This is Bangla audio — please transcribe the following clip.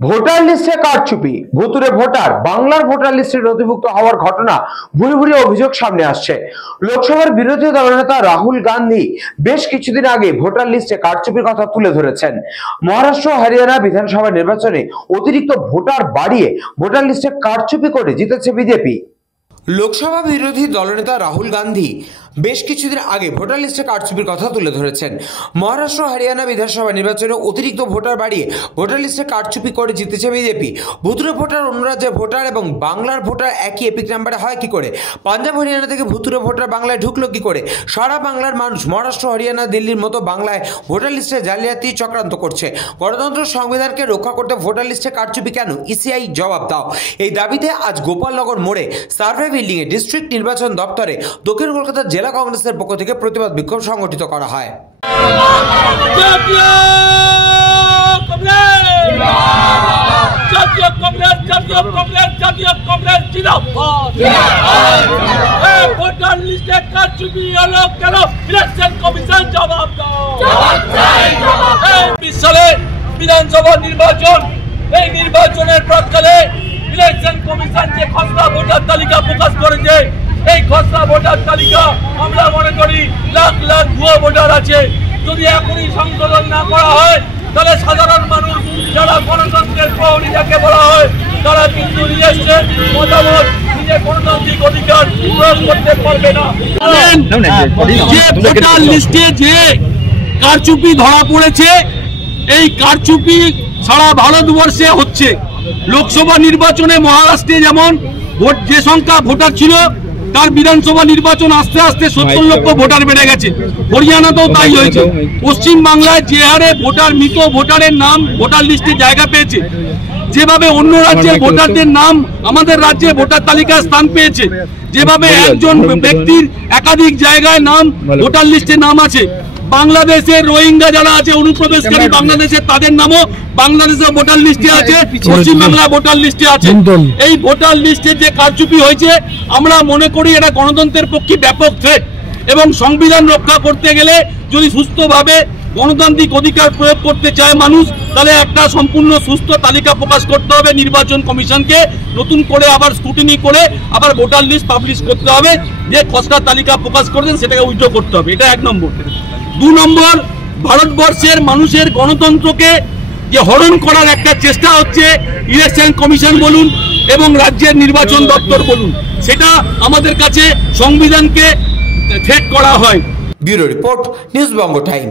ভোটার লিস্টে কারচুপি, ভুতুড়ে ভোটার, বাংলার ভোটার লিস্টে নথিভুক্ত হওয়ার ঘটনা ভুরি ভুরি অভিযোগ সামনে আসছে। লোকসভার বিরোধী দলনেতা রাহুল গান্ধী বেশ কিছুদিন আগে ভোটার লিস্টে কারচুপির কথা তুলে ধরেছেন। মহারাষ্ট্র হরিয়ানা বিধানসভা নির্বাচনে অতিরিক্ত ভোটার বাড়িয়ে ভোটার লিস্টে কারচুপি করে জিতেছে বিজেপি। লোকসভা বিরোধী দলনেতা রাহুল গান্ধী বেশ কিছুদিন আগে ভোটার লিস্টে কারচুপির কথা তুলে ধরেছেন। মহারাষ্ট্র হরিয়ানা বিধানসভা নির্বাচনে অতিরিক্ত ভোটার বাড়িয়ে ভোটার লিস্টে কারচুপি করে জিতেছে বিজেপি। ভুতুরে ভোটার অন্য রাজ্যের ভোটার এবং বাংলার ভোটার একই এপিক নাম্বারে হয় কি করে? পাঞ্জাব হরিয়ানা থেকে ভুতুরে ভোটার বাংলায় ঢুকলো কি করে? সারা বাংলার মানুষ মহারাষ্ট্র হরিয়ানা দিল্লির মতো বাংলায় ভোটার লিস্টে জালিয়াতি চক্রান্ত করছে। গণতন্ত্র সংবিধানকে রক্ষা করতে ভোটার লিস্টে কারচুপি কেন? ইসিআই জবাব দাও। এই দাবিতে আজ গোপালনগর মোড়ে সার্ভে বিল্ডিং এ ডিস্ট্রিক্ট নির্বাচন দপ্তরে দক্ষিণ কলকাতার জেলা কংগ্রেসের পক্ষ থেকে প্রতিবাদ বিক্ষোভ সংগঠিত করা হয়। বিধানসভা নির্বাচন, এই নির্বাচনের প্রাক্কালে ইলেকশন কমিশন যে খসড়া ভোটার তালিকা প্রকাশ করেছে, এই খসড়া ভোটার তালিকা আমরা মনে করি লাখ লাখ ভুয়া ভোটার আছে। যদি এখনই সংশোধন না করা হয় তাহলে সাধারণ মানুষ যারা গণতন্ত্রের প্রহরী যাকে বলা হয় তারা কিন্তু নিজের মতামত, নিজের গণতান্ত্রিক অধিকার প্রয়োগ করতে পারবে না। যে ভোটার লিস্টে যে কারচুপি ধরা পড়েছে, এই কারচুপি সারা ভারতবর্ষে হচ্ছে। লোকসভা নির্বাচনে মহারাষ্ট্রে যেমন ভোট যে সংখ্যা ভোটার ছিল তার বিধানসভা নির্বাচন আস্তে আস্তে 70 লক্ষ ভোটার বেড়ে গেছে। হরিয়ানাতেও তাই হয়েছে। পশ্চিম বাংলায় যে হারে ভোটার মৃত ভোটারের নাম ভোটার লিস্টে জায়গা পেয়েছে, যেভাবে অন্য রাজ্যের ভোটারদের নাম আমাদের রাজ্যে ভোটার তালিকায় স্থান পেয়েছে, যেভাবে একজন ব্যক্তির একাধিক জায়গায় নাম ভোটার লিস্টে নাম আছে, বাংলাদেশের রোহিঙ্গা যারা আছে অনুপ্রবেশকারী বাংলাদেশের, তাদের নামও বাংলাদেশের ভোটার লিস্টে আছে, পশ্চিম বাংলা ভোটার লিস্টে আছে। এই ভোটার লিস্টে যে কারচুপি হয়েছে আমরা মনে করি এটা গণতন্ত্রের পক্ষে ব্যাপক থ্রেট, এবং সংবিধান রক্ষা করতে গেলে যদি সুস্থভাবে গণতান্ত্রিক অধিকার প্রয়োগ করতে চায় মানুষ, তাহলে একটা সম্পূর্ণ সুস্থ তালিকা প্রকাশ করতে হবে। নির্বাচন কমিশনকে নতুন করে আবার স্ক্রুটিনি করে আবার ভোটার লিস্ট পাবলিশ করতে হবে। যে খসড়া তালিকা প্রকাশ করেছেন সেটাকে উইথড্র করতে হবে। এটা 1 নম্বর। 2 নম্বর, ভারতবর্ষের মানুষের গণতন্ত্রকে যে হরণ করার একটা চেষ্টা হচ্ছে ইলেকশন কমিশন বলুন এবং রাজ্যের নির্বাচন দপ্তর বলুন, সেটা আমাদের কাছে সংবিধানকে থ্রেট করা হয়। ব্যুরো রিপোর্ট, নিউজ বঙ্গ টাইম।